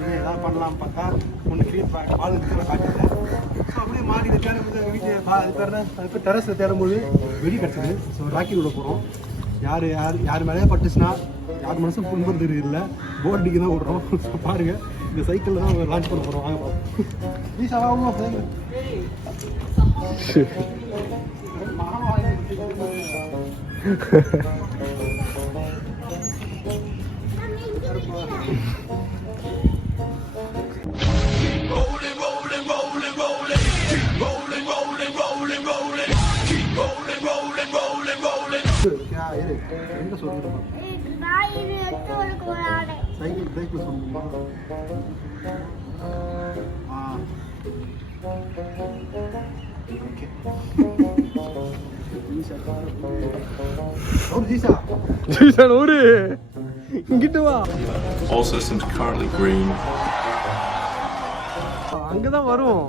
சரி ஏதாவது பண்ணலாம் பார்த்தா ஒன்று கிரியேட் பால் இருக்கிற காட்டுது. ஸோ அப்படியே மாடி தேடும் போது வீட்டு அது பேர் அதுக்கு டெரஸில் தேடும்போது வெடி கிடச்சிது. ஸோ ராக்கெட் விட போகிறோம். யார் மேலேயே பட்டுச்சுன்னா யார் மனசும் புண்படுறது இல்லை, போர்டிக்கு தான் விடுறோம். ஸோ பாருங்கள், இந்த சைக்கிளில் தான் லான்ச் பண்ண போகிறோம். வாங்க பார்ப்போம். ஈஸாவாகும் சைக்கிள் எங்க சொல்லுங்க சைக்கிள் பிரேக்ல சொல்லுமா? All systems currently green. அங்கதான் வரும்.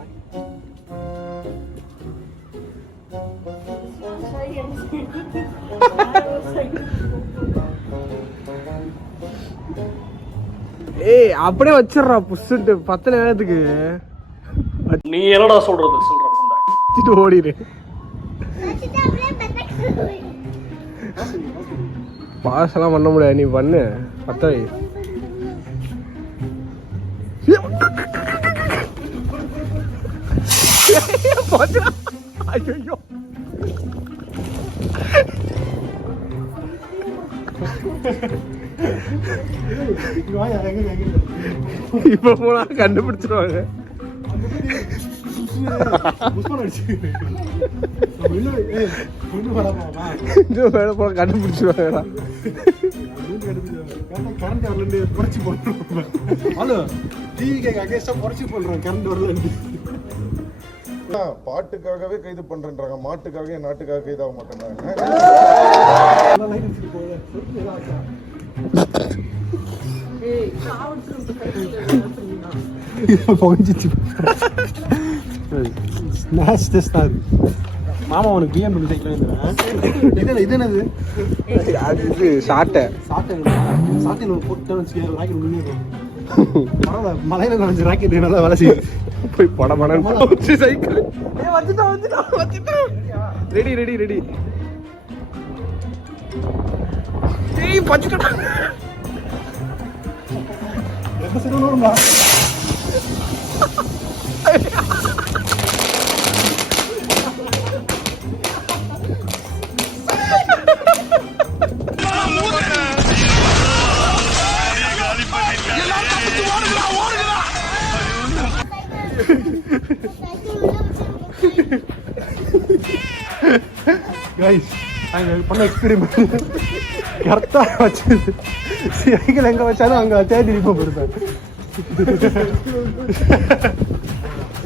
ஏய் அப்படியே வச்சிடுறா புஷ்ட்டு 10 நேரத்துக்கு. நீ என்னடா சொல்றது சொல்ற புண்டை ஓடிடு. பாஸ் எல்லாம் பண்ண முடியாது, நீ பண்ணு. 10 ஐயோ இப்ப போனா கண்டுபிடிச்சிருவாங்க. கண்டுபிடிச்சிருவாங்க. கரண்ட் வரல குறைச்சி போடுறோம். ஹலோ டிவிக்கு அகேன்ஸ்டா குறைச்சி போடுறோம். கரண்ட் வரல பாட்டுக்காகவே கைது பண்றேன்றாங்க, மாட்டுக்காக நாட்டுக்காக கைதாக மாட்டேன்றாங்க. மாமா உனக்கு BMW சைக்கிள் இது என்னது? இது சாட்டை போட்டு மலையில கொஞ்சம் ராக்கெட் நல்லா வேலை செய்யும். போய் படம் cycle ready ready ready. Guys நாங்கள் பண்ண எக்ஸ்பெரிமெண்ட் கரெக்டாக வச்சு சைக்கிள் எங்கே வச்சாலும் அங்கே வச்சா திருப்பி போயிருப்பேன்.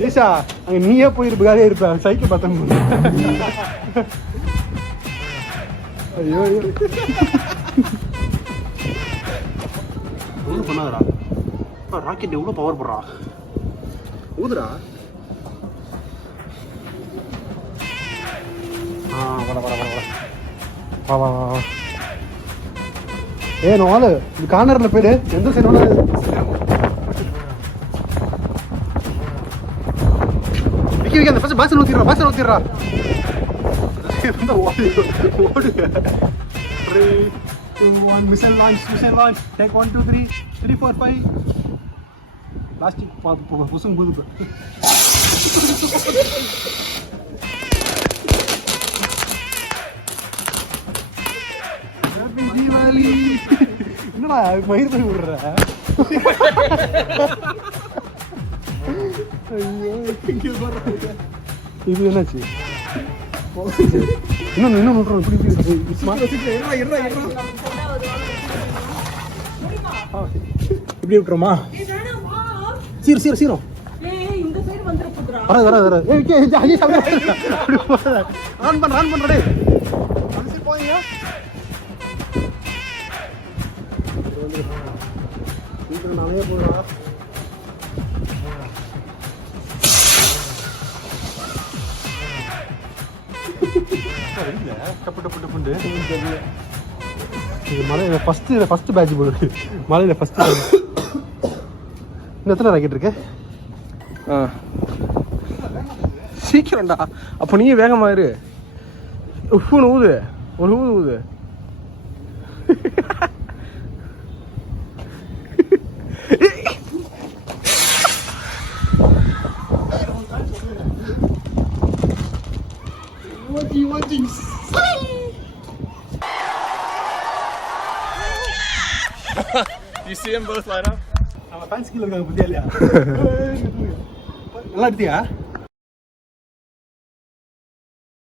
ஈஷா அங்கே நீயே போயிருப்பு காலியாக இருப்பேன். சைக்கிள் பார்த்தோம். ஐயோ ஒன்றும் பண்ணாதடா. ராக்கெட் எவ்வளோ பவர் போடுறா. ஊதுடா. ஏ நாலு இது கார்னர்ல போயிடு. எந்த சைடு விக்கி அந்த ஃபர்ஸ்ட் பாக்ஸ் ஊத்திடுறா. ஓடு 3 2 1 மிசைல் லான்ச் டேக் 1 2 3 3 4 5 பிளாஸ்டிக் புசுங்க போது. தீபாவளி என்னடா மயிர் போய் விடுற. இது என்னாச்சு? இன்னும் இப்படி விட்டுருமா? சீரம் வர ஆன் பண்றே. போய் நானே போடுறா. இது மலையில ஃபர்ஸ்ட் பேட்ச் போடுது. மலையில ஃபர்ஸ்ட் இன்னும் எத்தனை ராக்கெட் இருக்கு? சீக்கிரம்டா. அப்போ நீ வேகமா இரு. உப்புன்னு ஊது, ஒரு ஊது ஊது. You see them both light up? நம்ம ஃபேன்ஸ் கீழே இருக்காங்க, புத்தியா இல்லையா? நல்லா எடுத்தியா?